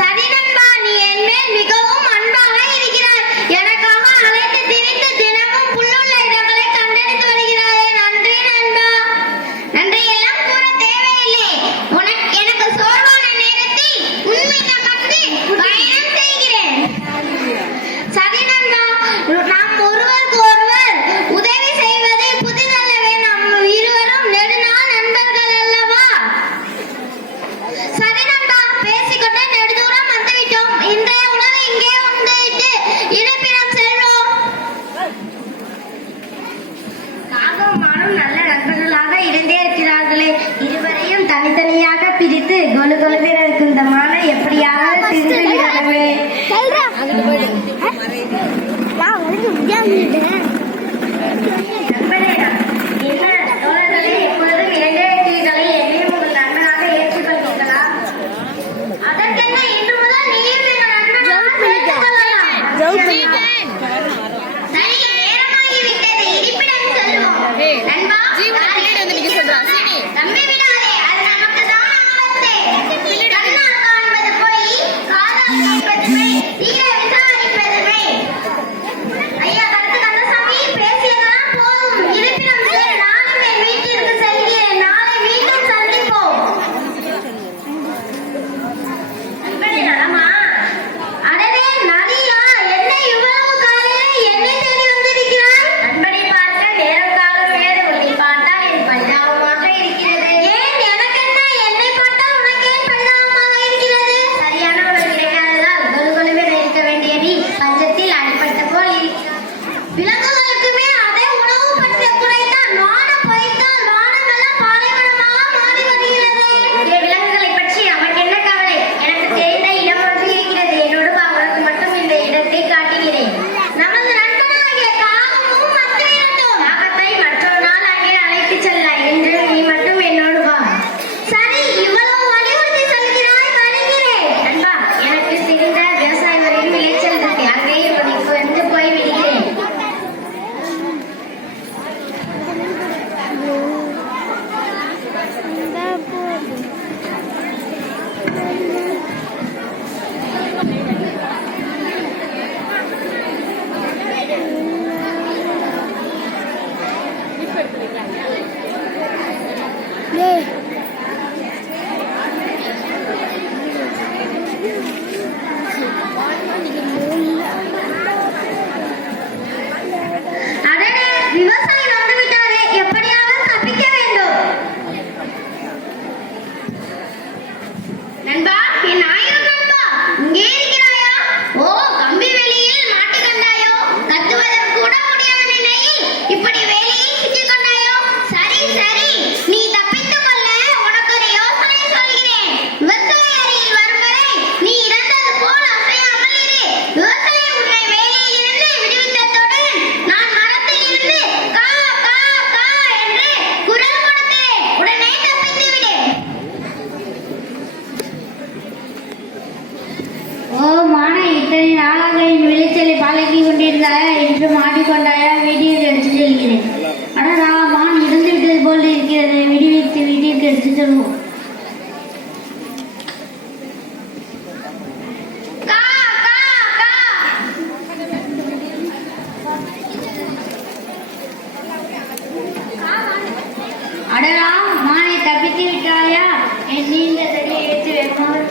சரி நண்பா, நீ என் மேல் மிகவும் அன்பாக இருக்கிறாய். எனக்காக அழைத்து திரிந்து தினமும் புல்லுள்ள இடங்களை கண்டறிந்து வருகிறாயே. நன்றி நண்பா. நன்றி எல்லாம் கூற தேவையில்லை. எனக்கு சோர்வான நேரத்தில் உண்மையை பற்றி பயணம் செய்கிறேன். சரி நண்பா, நாம் ஒருவருக்கு ஒருவர் உதவி செய்வது புதிதல்லவே. நாம் இருவரும் நெடுநாள் நண்பர்கள் அல்லவா? சரி நண்பா, பேசிக்கொண்டே நெடுதூரம் வந்துவிட்டோம். இன்றைய உணவை இங்கே உண்டுவிட்டு இருப்பிடம் செல்வோம். காகம் மானும் நல்ல நண்பர்களாக இருந்தே இருக்கிறார்களே. இருவரையும் தனித்தனியாக பிரித்து கொலு கொலுவென இருக்கும் இந்த மானை எப்படியாக தின்று விடவே. என்று மாட்டிக்கொண்டாயா? வீட்டிற்கு எடுத்து செல்கிறேன். ஆனால் மான் இருந்து விட்டது போல் இருக்கிறது. விடுவித்து வீட்டிற்கு எடுத்து செல்வோம். அடரா, மானை தப்பித்து விட்டாயா? என் நீண்ட தடியை எடுத்து வைப்போம்.